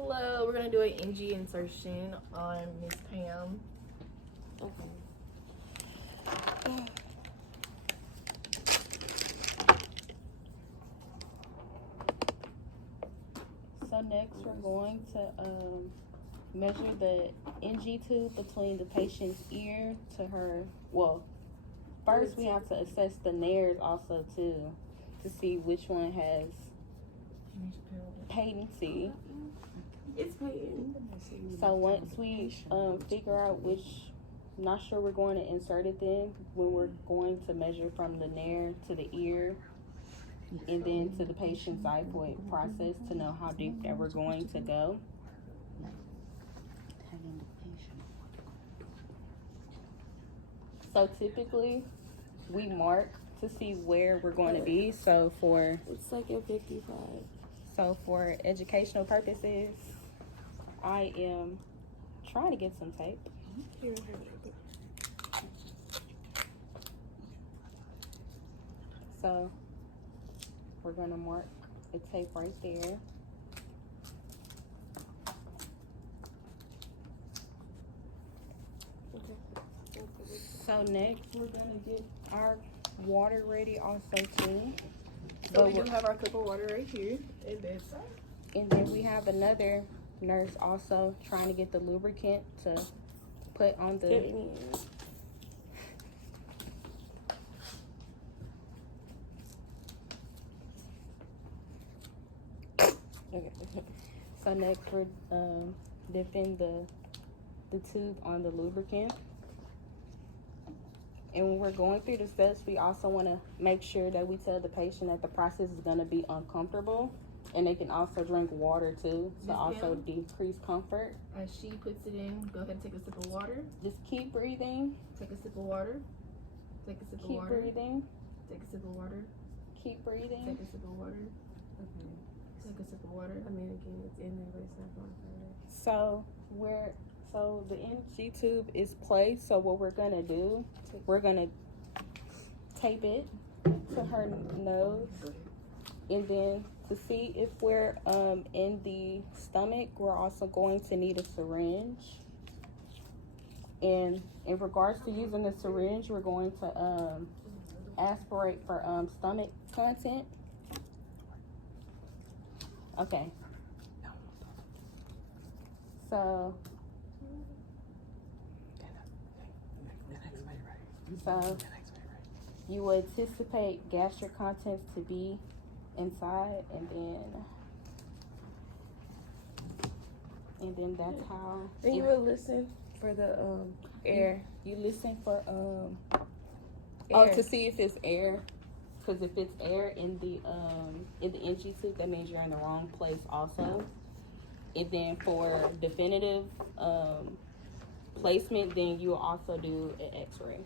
Hello, we're gonna do an NG insertion on Miss Pam. Okay. So next we're going to measure the NG tube between the patient's ear to her. Well, first we have to assess the nares also too, to see which one has patency. It's patent. So once we figure out which nostril we're going to insert it in, when we're going to measure from the nair to the ear and then to the patient's xiphoid process to know how deep that we're going to go. So typically we mark to see where we're going to be. So for It's like a 55. So for educational purposes, I am trying to get some tape. So we're gonna mark the tape right there. So next we're gonna get our water ready also too. So we do have our cup of water right here at bedside. And then we have another nurse also trying to get the lubricant to put on the So next we're dipping the tube on the lubricant. And when we're going through the steps, we also want to make sure that we tell the patient that the process is going to be uncomfortable, and they can also drink water too to also decrease comfort. As she puts it in, go ahead and take a sip of water. Just keep breathing. Take a sip of water. Take a sip of water. Keep breathing. Take a sip of water. Keep breathing. Take a sip of water. Okay. Take a sip of water. I mean, again, it's in there, but it's not going further. So the NG tube is placed. So what we're gonna do, we're gonna tape it to her nose, and then to see if we're in the stomach, we're also going to need a syringe. And in regards to using the syringe, we're going to aspirate for stomach content. Okay. So you would anticipate gastric contents to be inside, and then that's how. And you would listen for the air. You listen for air. to see if it's air. Because if it's air in the NG tube, that means you're in the wrong place also. And then for definitive placement, then you'll also do an X-ray.